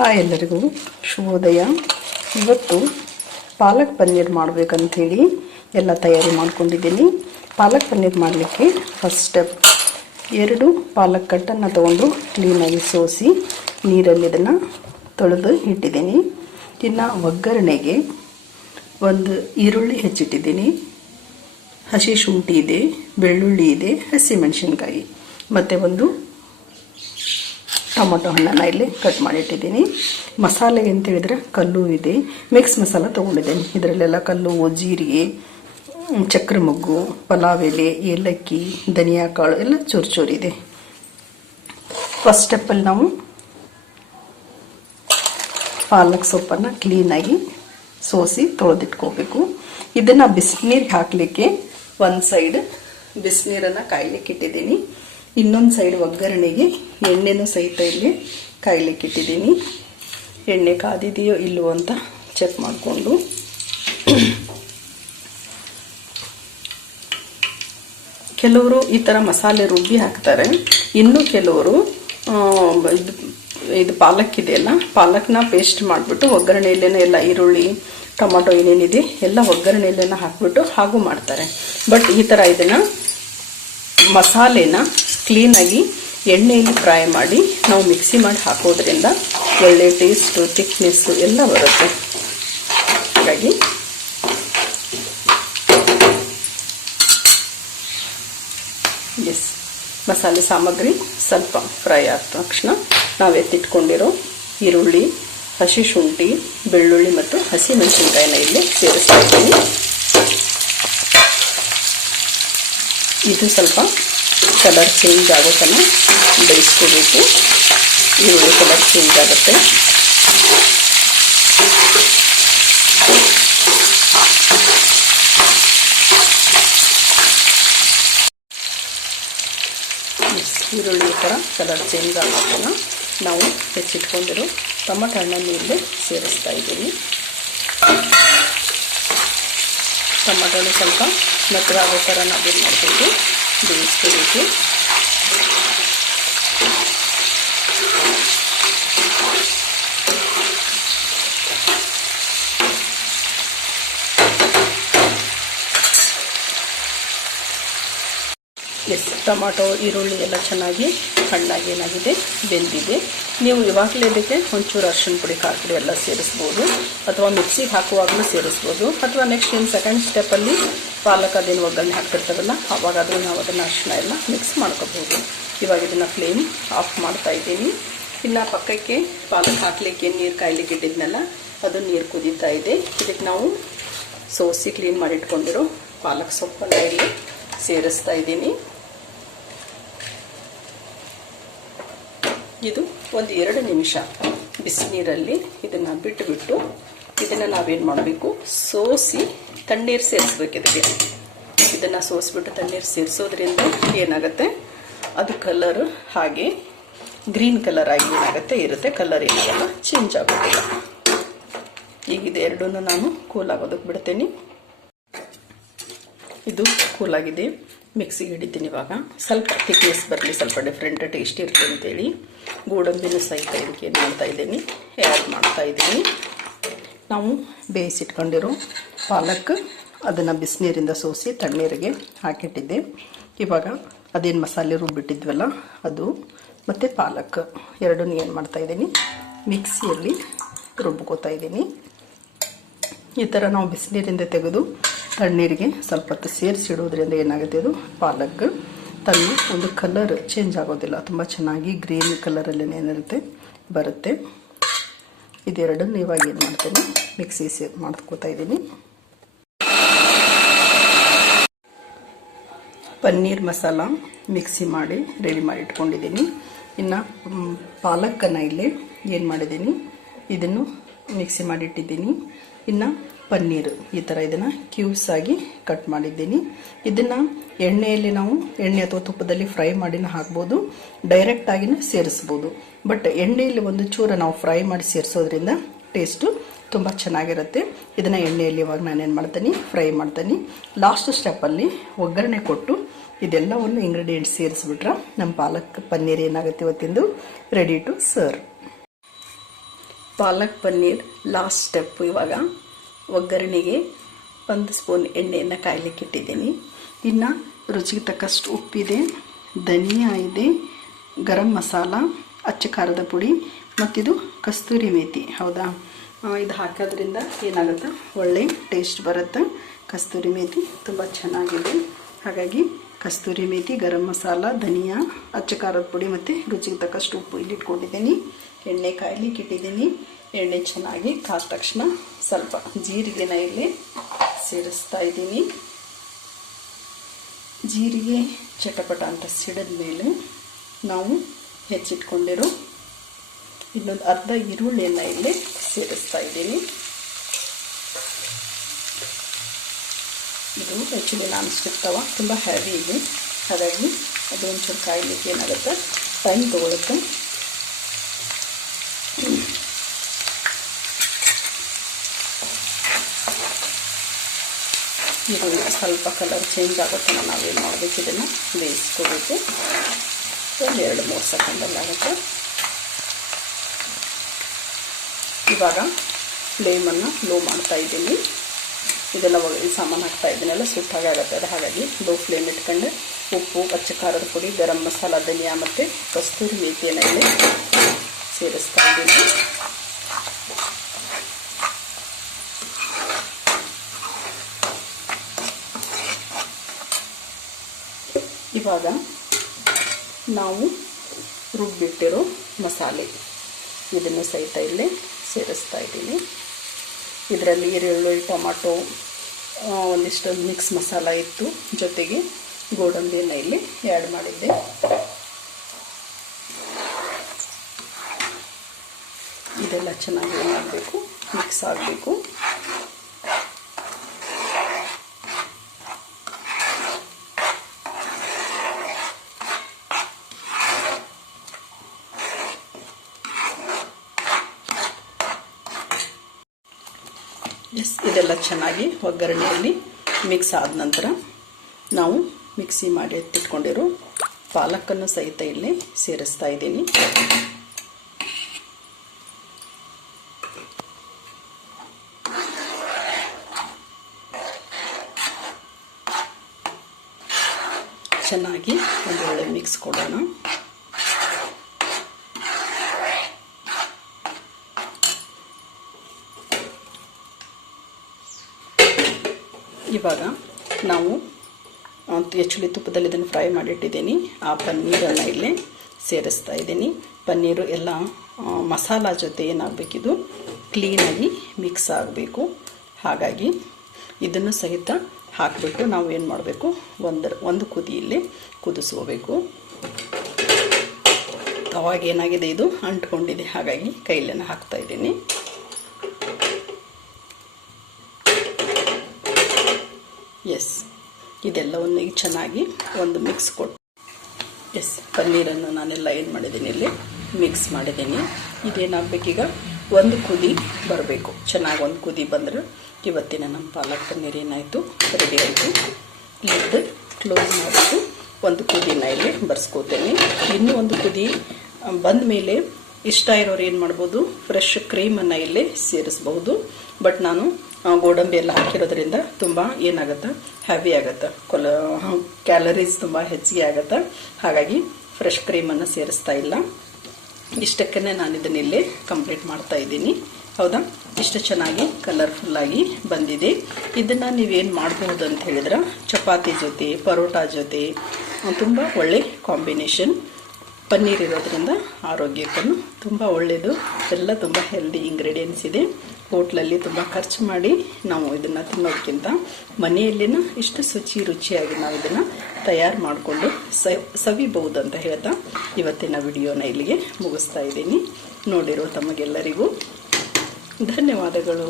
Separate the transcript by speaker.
Speaker 1: Hi ಎಲ್ಲರಿಗೂ ಶುಭೋದಯ. ಇವತ್ತು ಪಾಲಕ್ ಪನ್ನೀರ್ ಮಾಡಬೇಕಂಥೇಳಿ ಎಲ್ಲ ತಯಾರಿ ಮಾಡ್ಕೊಂಡಿದ್ದೀನಿ. ಪಾಲಕ್ ಪನ್ನೀರ್ ಮಾಡಲಿಕ್ಕೆ ಫಸ್ಟ್ ಸ್ಟೆಪ್ ಎರಡು ಪಾಲಕ್ ಕಟ್ಟನ್ನು ತೊಗೊಂಡು ಕ್ಲೀನಾಗಿ ಸೋಸಿ ನೀರಲ್ಲಿ ಇದನ್ನು ತೊಳೆದು ಇಟ್ಟಿದ್ದೀನಿ. ಇನ್ನು ಒಗ್ಗರಣೆಗೆ ಒಂದು ಈರುಳ್ಳಿ ಹೆಚ್ಚಿಟ್ಟಿದ್ದೀನಿ. ಹಸಿ ಶುಂಠಿ ಇದೆ, ಬೆಳ್ಳುಳ್ಳಿ ಇದೆ ಹಸಿಮೆಣಸಿನ್ಕಾಯಿ ಮತ್ತು ಒಂದು ಟೊಮೊಟೊ ಹಣ್ಣನ್ನು ಇಲ್ಲಿ ಕಟ್ ಮಾಡಿಟ್ಟಿದ್ದೀನಿ. ಮಸಾಲೆ ಅಂತ ಹೇಳಿದರೆ ಕಲ್ಲು ಇದೆ. ಮಿಕ್ಸ್ ಮಸಾಲ ತೊಗೊಂಡಿದ್ದೇನೆ. ಇದರಲ್ಲೆಲ್ಲ ಕಲ್ಲು ಜೀರಿಗೆ ಹ್ಮ್, ಚಕ್ರ ಮೊಗ್ಗು ಪಲಾವ್ ಎಲೆ ಏಲಕ್ಕಿ ಧನಿಯಾ ಕಾಳು ಎಲ್ಲ ಚೂರು ಚೂರು ಇದೆ. ಫಸ್ಟ್ ಸ್ಟೆಪ್ಪಲ್ಲಿ ನಾವು ಪಾಲಕ್ ಸೊಪ್ಪನ್ನು ಕ್ಲೀನಾಗಿ ಸೋಸಿ ತೊಳೆದಿಟ್ಕೋಬೇಕು. ಇದನ್ನು ಬಿಸಿನೀರಿಗೆ ಹಾಕಲಿಕ್ಕೆ ಒಂದು ಸೈಡ್ ಬಿಸಿನೀರನ್ನು ಕಾಯಲಿಕ್ಕೆ ಇಟ್ಟಿದ್ದೀನಿ. ಇನ್ನೊಂದು ಸೈಡ್ ಒಗ್ಗರಣೆಗೆ ಎಣ್ಣೆನೂ ಸಹಿತ ಇಲ್ಲಿ ಕಾಯ್ಲಿಕ್ಕೆ ಇಟ್ಟಿದ್ದೀನಿ. ಎಣ್ಣೆ ಕಾದಿದೆಯೋ ಇಲ್ಲವೋ ಅಂತ ಚೆಕ್ ಮಾಡಿಕೊಂಡು. ಕೆಲವರು ಈ ಥರ ಮಸಾಲೆ ರುಬ್ಬಿ ಹಾಕ್ತಾರೆ. ಇನ್ನು ಕೆಲವರು ಇದು ಇದು ಪಾಲಕ್ ಇದೆಯಲ್ಲ, ಪಾಲಕ್ನ ಪೇಸ್ಟ್ ಮಾಡಿಬಿಟ್ಟು ಒಗ್ಗರಣೆಯಲ್ಲೇನೆ ಎಲ್ಲ ಈರುಳ್ಳಿ, ಟೊಮೊಟೊ ಏನೇನಿದೆ ಎಲ್ಲ ಒಗ್ಗರಣೆಯಲ್ಲೇನ ಹಾಕ್ಬಿಟ್ಟು ಹಾಗೂ ಮಾಡ್ತಾರೆ. ಬಟ್ ಈ ಥರ ಇದನ್ನು ಮಸಾಲೆನ ಕ್ಲೀನಾಗಿ ಎಣ್ಣೆಯಲ್ಲಿ ಫ್ರೈ ಮಾಡಿ ನಾವು ಮಿಕ್ಸಿ ಮಾಡಿ ಹಾಕೋದ್ರಿಂದ ಒಳ್ಳೆ ಟೇಸ್ಟು, ಥಿಕ್ನೆಸ್ಸು ಎಲ್ಲ ಬರುತ್ತೆ. ಹಾಗಾಗಿ ಎಸ್, ಮಸಾಲೆ ಸಾಮಗ್ರಿ ಸ್ವಲ್ಪ ಫ್ರೈ ಆದ ತಕ್ಷಣ ನಾವು ಎತ್ತಿಟ್ಕೊಂಡಿರೋ ಈರುಳ್ಳಿ, ಹಸಿ ಶುಂಠಿ, ಬೆಳ್ಳುಳ್ಳಿ ಮತ್ತು ಹಸಿ ಮೆಣಸಿನ್ಕಾಯಿನ ಇಲ್ಲಿ ಸೇರಿಸ್ತಾ ಇದ್ದೀನಿ. ಇದು ಸ್ವಲ್ಪ ಕಲರ್ ಚೇಂಜ್ ಆಗೋ ತನಕ ಬೇಯಿಸ್ಕೋಬೇಕು. ಈರುಳ್ಳಿ ಕಲರ್ ಚೇಂಜ್ ಆಗುತ್ತೆ. ಈರುಳ್ಳಿ ಥರ ಕಲರ್ ಚೇಂಜ್ ಆಗೋದನ್ನ ನಾವು ಹೆಚ್ಚಿಟ್ಕೊಂಡಿರೋ ಟೊಮಟೊ ಹಣ್ಣನ್ನು ಇಲ್ಲಿ ಸೇರಿಸ್ತಾ ಇದ್ದೀನಿ ಟೊಮಟೊನು ಸ್ವಲ್ಪ ಮೆತ್ತಗಾಗೋ ಥರ ನಾವೇನು ಮಾಡ್ಬೋದು ಬೇಯಿಸ್ಕೋಬೇಕು ಎಸ್ ಟೊಮಾಟೊ, ಈರುಳ್ಳಿ ಎಲ್ಲ ಚೆನ್ನಾಗಿ ಹಣ್ಣಾಗಿ ಏನಾಗಿದೆ, ಬೆಂದಿದೆ. ನೀವು ಇವಾಗಲೇ ಇದಕ್ಕೆ ಒಂಚೂರು ಅರಿಶಿನ ಪುಡಿ, ಖಾರ ಎಲ್ಲ ಸೇರಿಸ್ಬೋದು. ಅಥವಾ ಮಿಕ್ಸಿಗೆ ಹಾಕುವಾಗಲೂ ಸೇರಿಸ್ಬೋದು. ಅಥವಾ ನೆಕ್ಸ್ಟ್ ಏನು ಸೆಕೆಂಡ್ ಸ್ಟೆಪ್ಪಲ್ಲಿ ಪಾಲಕ್ ಅದೇನು ಒಗ್ಗರಣೆ ಹಾಕ್ತಿರ್ತಾರಲ್ಲ ಅವಾಗಾದರೂ ನಾವು ಅದನ್ನು ಅರಿಶಿನ ಎಲ್ಲ ಮಿಕ್ಸ್ ಮಾಡ್ಕೋಬೋದು. ಇವಾಗ ಇದನ್ನು ಫ್ಲೇಮ್ ಆಫ್ ಮಾಡ್ತಾ ಇದ್ದೀನಿ. ಇನ್ನು ಪಕ್ಕಕ್ಕೆ ಪಾಲಕ್ ಹಾಕಲಿಕ್ಕೆ ನೀರು ಕಾಯ್ಲಿಕ್ಕೆ ಇಟ್ಟಿದ್ನಲ್ಲ, ಅದು ನೀರು ಕುದೀತಾ ಇದೆ. ಇದಕ್ಕೆ ನಾವು ಸೋಸಿ ಕ್ಲೀನ್ ಮಾಡಿಟ್ಕೊಂಡಿರೋ ಪಾಲಕ್ ಸೊಪ್ಪನ್ನು ಇಲ್ಲಿ ಸೇರಿಸ್ತಾ ಇದ್ದೀನಿ. ಇದು ಒಂದು ಎರಡು ನಿಮಿಷ ಬಿಸಿನೀರಲ್ಲಿ ಇದನ್ನು ಬಿಟ್ಟುಬಿಟ್ಟು ಇದನ್ನು ನಾವೇನು ಮಾಡಬೇಕು? ಸೋಸಿ ತಣ್ಣೀರು ಸೇರಿಸ್ಬೇಕು ಇದಕ್ಕೆ. ಇದನ್ನು ಸೋಸಿಬಿಟ್ಟು ತಣ್ಣೀರು ಸೇರಿಸೋದ್ರಿಂದ ಏನಾಗುತ್ತೆ? ಅದು ಕಲರ್ ಹಾಗೆ ಗ್ರೀನ್ ಕಲರ್ ಆಗಿ ಏನಾಗುತ್ತೆ? ಇರುತ್ತೆ. ಕಲರ್ ಏನಾಗಲ್ಲ. ಚೇಂಜ್ ಆಗೋದಿಲ್ಲ ಈಗ ಇದು ಎರಡನ್ನೂ ನಾನು ಕೂಲ್ ಆಗೋದಕ್ಕೆ ಬಿಡ್ತೀನಿ. ಇದು ಕೂಲಾಗಿದೆ ಮಿಕ್ಸಿಗೆ ಹಿಡಿತೀನಿ ಇವಾಗ. ಸ್ವಲ್ಪ ಥಿಕ್ನೆಸ್ ಬರಲಿ, ಸ್ವಲ್ಪ ಡಿಫ್ರೆಂಟ್ ಟೇಸ್ಟ್ ಇರಲಿ ಅಂತೇಳಿ. ಗೋಡಂಬಿನೂ ಸಹಿತ ಇದಕ್ಕೆ ಏನು ಮಾಡ್ತಾ ಇದ್ದೀನಿ ಆ್ಯಡ್ ಮಾಡ್ತಾ ಇದ್ದೀನಿ. ನಾವು ಬೇಯಿಸಿಟ್ಕೊಂಡಿರೋ ಪಾಲಕ್ ಅದನ್ನು ಬಿಸಿನೀರಿಂದ ಸೋಸಿ ತಣ್ಣೀರಿಗೆ ಹಾಕಿಟ್ಟಿದ್ದೆ. ಇವಾಗ ಅದೇನು ಮಸಾಲೆ ರುಬ್ಬಿಟ್ಟಿದ್ವಲ್ಲ ಅದು ಮತ್ತು ಪಾಲಕ್. ಎರಡನ್ನೂ ಏನು ಮಾಡ್ತಾ ಇದ್ದೀನಿ, ಮಿಕ್ಸಿಯಲ್ಲಿ ರುಬ್ಕೋತಾ ಇದ್ದೀನಿ. ಈ ಥರ ನಾವು ಬಿಸಿನೀರಿಂದ ತೆಗೆದು ತಣ್ಣೀರಿಗೆ ಸ್ವಲ್ಪ ಹೊತ್ತು ಸೇರಿಸಿ ಇಡೋದ್ರಿಂದ ಏನಾಗುತ್ತೆ ಅದು? ಪಾಲಕ್ ತನ್ನ ಒಂದು ಕಲರ್ ಚೇಂಜ್ ಆಗೋದಿಲ್ಲ. ತುಂಬ ಚೆನ್ನಾಗಿ ಗ್ರೀನ್ ಕಲರಲ್ಲಿ ಏನಿರುತ್ತೆ, ಬರುತ್ತೆ. ಇದೆರಡನ್ನು ಇವಾಗ ಏನು ಮಾಡ್ತೀನಿ? ಮಿಕ್ಸಿ ಸೇ ಮಾಡ್ಕೋತಾ ಇದ್ದೀನಿ. ಪನ್ನೀರ್ ಮಸಾಲ ಮಿಕ್ಸಿ ಮಾಡಿ ರೆಡಿ ಮಾಡಿ ಇಟ್ಕೊಂಡಿದ್ದೀನಿ. ಇನ್ನು ಪಾಲಕ್ಕನ್ನು ಇಲ್ಲಿ ಏನು ಮಾಡಿದ್ದೀನಿ? ಇದನ್ನು ಮಿಕ್ಸಿ ಮಾಡಿಟ್ಟಿದ್ದೀನಿ ಇನ್ನು ಪನ್ನೀರ್ ಈ ಥರ ಇದನ್ನು ಕ್ಯೂಬ್ಸ್ ಆಗಿ ಕಟ್ ಮಾಡಿದ್ದೀನಿ. ಇದನ್ನು ಎಣ್ಣೆಯಲ್ಲಿ ನಾವು ಎಣ್ಣೆ ಅಥವಾ ತುಪ್ಪದಲ್ಲಿ ಫ್ರೈ ಮಾಡಿನ ಹಾಕ್ಬೋದು. ಡೈರೆಕ್ಟ್ ಆಗಿನ ಸೇರಿಸ್ಬೋದು. ಬಟ್ ಎಣ್ಣೆಯಲ್ಲಿ ಒಂದು ಚೂರ ನಾವು ಫ್ರೈ ಮಾಡಿ ಸೇರಿಸೋದ್ರಿಂದ ಟೇಸ್ಟು ತುಂಬ ಚೆನ್ನಾಗಿರುತ್ತೆ. ಇದನ್ನು ಎಣ್ಣೆಯಲ್ಲಿ ಇವಾಗ ನಾನೇನು ಮಾಡ್ತೀನಿ? ಫ್ರೈ ಮಾಡ್ತೀನಿ. ಲಾಸ್ಟ್ ಸ್ಟೆಪ್ಪಲ್ಲಿ ಒಗ್ಗರಣೆ ಕೊಟ್ಟು ಇದೆಲ್ಲವನ್ನು ಇಂಗ್ರೀಡಿಯೆಂಟ್ಸ್ ಸೇರಿಸ್ಬಿಟ್ರೆ ನಮ್ಮ ಪಾಲಕ್ ಪನ್ನೀರ್ ಏನಾಗುತ್ತೆ ಇವತ್ತಿಂದು? Ready to serve palak paneer last step ಇವಾಗ. ಒಗ್ಗರಣೆಗೆ ಒಂದು ಸ್ಪೂನ್ ಎಣ್ಣೆಯನ್ನು ಕಾಯಲಿಕ್ಕೆ ಇಟ್ಟಿದ್ದೀನಿ. ಇನ್ನು ರುಚಿಗೆ ತಕ್ಕಷ್ಟು ಉಪ್ಪಿದೆ, ಧನಿಯಾ ಇದೆ, ಗರಂ ಮಸಾಲ, ಅಚ್ಚ ಖಾರದ ಪುಡಿ ಮತ್ತಿದು ಕಸ್ತೂರಿ ಮೇಥಿ ಹೌದಾ? ಇದು ಹಾಕೋದ್ರಿಂದ ಏನಾಗುತ್ತೆ? ಒಳ್ಳೆ ಟೇಸ್ಟ್ ಬರುತ್ತೆ? ಕಸ್ತೂರಿ ಮೇಥಿ ತುಂಬ ಚೆನ್ನಾಗಿದೆ. ಹಾಗಾಗಿ ಕಸ್ತೂರಿ ಮೇಥಿ ಗರಂ ಮಸಾಲ, ಧನಿಯಾ, ಅಚ್ಚ ಖಾರದ ಪುಡಿ ಮತ್ತು ರುಚಿಗೆ ತಕ್ಕಷ್ಟು ಉಪ್ಪು ಇಲ್ಲಿ ಇಟ್ಕೊಂಡಿದ್ದೀನಿ ಎಣ್ಣೆ ಕಾಯ್ಲಿಕ್ಕೆ ಇಟ್ಟಿದ್ದೀನಿ ಎಣ್ಣೆ ಚೆನ್ನಾಗಿ ಕಾದ ತಕ್ಷಣ ಸ್ವಲ್ಪ ಜೀರಿಗೆನ ಇಲ್ಲಿ ಸೇರಿಸ್ತಾ ಇದ್ದೀನಿ. ಜೀರಿಗೆ ಚಟಪಟ ಅಂತ ಸಿಡಿದ ಮೇಲೆ ನಾವು ಹೆಚ್ಚಿಟ್ಕೊಂಡಿರೋ ಇನ್ನೊಂದು ಅರ್ಧ ಈರುಳ್ಳಿಯನ್ನು ಇಲ್ಲಿ ಸೇರಿಸ್ತಾ ಇದ್ದೀನಿ. ಇದು ಆ್ಯಕ್ಚುಲಿ ನಾನು ಸ್ಟಿಕ್ ತವ ತುಂಬ ಹ್ಯಾವಿ ಇದೆ. ಹಾಗಾಗಿ ಅದು ಒಂಚೂರು ಕಾಯಲಿಕ್ಕೆ ಏನಾಗುತ್ತೆ? ಟೈಮ್ ತೊಗೊಳುತ್ತೆ. ಈರುಳ್ಳಿ ಸ್ವಲ್ಪ ಕಲರ್ ಚೇಂಜ್ ಆಗುತ್ತೆ ನಾವೇನು ಮಾಡಬೇಕು ಇದನ್ನು? ಬೇಯಿಸ್ಕೋಬೇಕು ಒಂದು ಎರಡು ಮೂರು ಸೆಕೆಂಡಲ್ಲಿ ಆಗುತ್ತೆ. ಇವಾಗ ಫ್ಲೇಮನ್ನು ಲೋ ಮಾಡ್ತಾ ಇದ್ದೀನಿ. ಇದೆಲ್ಲ ಒಳ್ಳೆ ಸಾಮಾನು ಹಾಕ್ತಾ ಇದ್ದೀನಲ್ಲ ಸುಟ್ಟಾಗುತ್ತೆ ಅದು ಹಾಗಾಗಿ ಲೋ ಫ್ಲೇಮ್ ಇಟ್ಕೊಂಡು. ಉಪ್ಪು ಅಚ್ಚ ಖಾರದ ಪುಡಿ, ಗರಂ ಮಸಾಲ, ಧನಿಯಾ ಮತ್ತು ಕಸ್ತೂರಿ ಮೇಥಿಯನ್ನು ಸೇರಿಸ್ತಾ ಇದ್ದೀನಿ. ಇವಾಗ ನಾವು ರುಬ್ಬಿಟ್ಟಿರೋ ಮಸಾಲೆ ಇದನ್ನು ಸಹಿತ ಇಲ್ಲಿ ಸೇರಿಸ್ತಾ ಇದ್ದೀನಿ. ಇದರಲ್ಲಿ ಈರುಳ್ಳಿ, ಟೊಮಾಟೊ ಒಂದಿಷ್ಟು ಮಿಕ್ಸ್ ಮಸಾಲ ಇತ್ತು. ಜೊತೆಗೆ ಗೋಡಂಬಿಯನ್ನು ಇಲ್ಲಿ ಆ್ಯಡ್ ಮಾಡಿದ್ದೆ. ಇದೆಲ್ಲ ಚೆನ್ನಾಗಿ ಏನಾಗಬೇಕು ಮಿಕ್ಸ್ ಆಗಬೇಕು. ಎಸ್ ಇದೆಲ್ಲ ಚೆನ್ನಾಗಿ ಒಗ್ಗರಣೆಯಲ್ಲಿ ಮಿಕ್ಸ್ ಆದ ನಂತರ ನಾವು ಮಿಕ್ಸಿ ಮಾಡಿ ಎತ್ತಿಟ್ಕೊಂಡಿರೋ ಪಾಲಕನ್ನು ಸಹಿತ ಇಲ್ಲಿ ಸೇರಿಸ್ತಾ ಇದ್ದೀನಿ. ಚೆನ್ನಾಗಿ ಒಂದು ಒಳ್ಳೆ ಮಿಕ್ಸ್ ಕೊಡೋಣ. ಇವಾಗ ನಾವು ಆ್ಯಕ್ಚುಲಿ ತುಪ್ಪದಲ್ಲಿ ಇದನ್ನು ಫ್ರೈ ಮಾಡಿಟ್ಟಿದ್ದೀನಿ. ಆ ಪನ್ನೀರನ್ನು ಇಲ್ಲಿ ಸೇರಿಸ್ತಾ ಇದ್ದೀನಿ. ಪನ್ನೀರು ಎಲ್ಲ ಮಸಾಲ ಜೊತೆ ಏನಾಗಬೇಕಿದು ಕ್ಲೀನಾಗಿ ಮಿಕ್ಸ್ ಆಗಬೇಕು. ಹಾಗಾಗಿ ಇದನ್ನು ಸಹಿತ ಹಾಕಿಬಿಟ್ಟು ನಾವು ಏನು ಮಾಡಬೇಕು ಒಂದು ಒಂದು ಕುದಿಯಲ್ಲಿ ಕುದಿಸ್ಕೋಬೇಕು. ಅವಾಗ ಏನಾಗಿದೆ ಇದು, ಅಂಟ್ಕೊಂಡಿದೆ. ಹಾಗಾಗಿ ಕೈಲೇನ ಹಾಕ್ತಾ ಇದ್ದೀನಿ ಎಸ್ ಇದೆಲ್ಲವನ್ನು ಚೆನ್ನಾಗಿ ಒಂದು ಮಿಕ್ಸ್ ಕೊಟ್ಟು. ಎಸ್ ಪನ್ನೀರನ್ನು ನಾನೆಲ್ಲ ಏನು ಮಾಡಿದ್ದೀನಿ ಇಲ್ಲಿ? ಮಿಕ್ಸ್ ಮಾಡಿದ್ದೀನಿ. ಇದೇನಾಗಬೇಕೀಗ? ಒಂದು ಕುದಿ ಬರಬೇಕು. ಚೆನ್ನಾಗಿ ಒಂದು ಕುದಿ ಬಂದರೆ ಇವತ್ತಿನ ನಮ್ಮ ಪಾಲಕ್ ಪನ್ನೀರ್ ಏನಾಯಿತು? ರೆಡಿ ಆಯಿತು. ಲಿಡ್ ಕ್ಲೋಸ್ ಮಾಡಿಬಿಟ್ಟು ಒಂದು ಕುದಿನ ಇಲ್ಲಿ ಬರ್ಸ್ಕೋತೇನೆ. ಇನ್ನೂ ಒಂದು ಕುದಿ ಬಂದ ಮೇಲೆ ಇಷ್ಟ ಇರೋರು ಏನು ಮಾಡ್ಬೋದು? ಫ್ರೆಶ್ ಕ್ರೀಮನ್ನು ಇಲ್ಲಿ ಸೇರಿಸ್ಬಹುದು. ಬಟ್ ನಾನು ಗೋಡಂಬಿ ಎಲ್ಲ ಹಾಕಿರೋದ್ರಿಂದ ತುಂಬ ಏನಾಗುತ್ತೆ? ಹೆವಿ ಆಗುತ್ತೆ. ಕೊಲ ಕ್ಯಾಲರೀಸ್ ತುಂಬ ಹೆಚ್ಚಿಗೆ ಆಗುತ್ತೆ. ಹಾಗಾಗಿ ಫ್ರೆಶ್ ಕ್ರೀಮನ್ನು ಸೇರಿಸ್ತಾ ಇಲ್ಲ. ಇಷ್ಟಕ್ಕೇ ನಾನು ಇದನ್ನ ಇಲ್ಲಿ ಕಂಪ್ಲೀಟ್ ಮಾಡ್ತಾ ಇದ್ದೀನಿ. ಹೌದಾ? ಇಷ್ಟು ಚೆನ್ನಾಗಿ ಕಲರ್ಫುಲ್ಲಾಗಿ ಬಂದಿದೆ. ಇದನ್ನು ನೀವೇನು ಮಾಡಬಹುದು ಅಂತ ಹೇಳಿದ್ರೆ, ಚಪಾತಿ ಜೊತೆ, ಪರೋಟ ಜೊತೆ ತುಂಬ ಒಳ್ಳೆ ಕಾಂಬಿನೇಷನ್ ಪನ್ನೀರ್ ಇರೋದ್ರಿಂದ ಆರೋಗ್ಯಕ್ಕೂ ತುಂಬ ಒಳ್ಳೆಯದು ಎಲ್ಲ ತುಂಬ ಹೆಲ್ದಿ ಇಂಗ್ರೀಡಿಯೆಂಟ್ಸ್ ಇದೆ. ಹೋಟ್ಲಲ್ಲಿ ತುಂಬ ಖರ್ಚು ಮಾಡಿ ನಾವು ಇದನ್ನು ತಿನ್ನೋದಕ್ಕಿಂತ ಮನೆಯಲ್ಲಿನ ಇಷ್ಟು ಶುಚಿ ರುಚಿಯಾಗಿ ನಾವು ಇದನ್ನು ತಯಾರು ಮಾಡಿಕೊಂಡು ಸವಿಬಹುದು ಅಂತ ಹೇಳ್ತಾ ಇವತ್ತಿನ ವಿಡಿಯೋನ ಇಲ್ಲಿಗೆ ಮುಗಿಸ್ತಾ ಇದ್ದೀನಿ. ನೋಡಿರೋ ತಮಗೆಲ್ಲರಿಗೂ ಧನ್ಯವಾದಗಳು.